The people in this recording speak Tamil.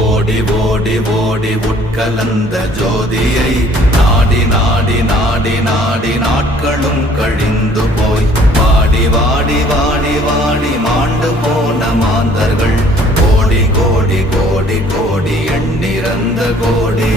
ஓடி ஓடி ஓடி உட்கலந்த ஜோதியை நாடி நாடி நாடி நாடி நாட்களும் கழிந்து போய் வாடி வாடி வாடி வாடி மாண்டு போன மாந்தர்கள் கோடி கோடி கோடி கோடி எண்ணிறந்த கோடி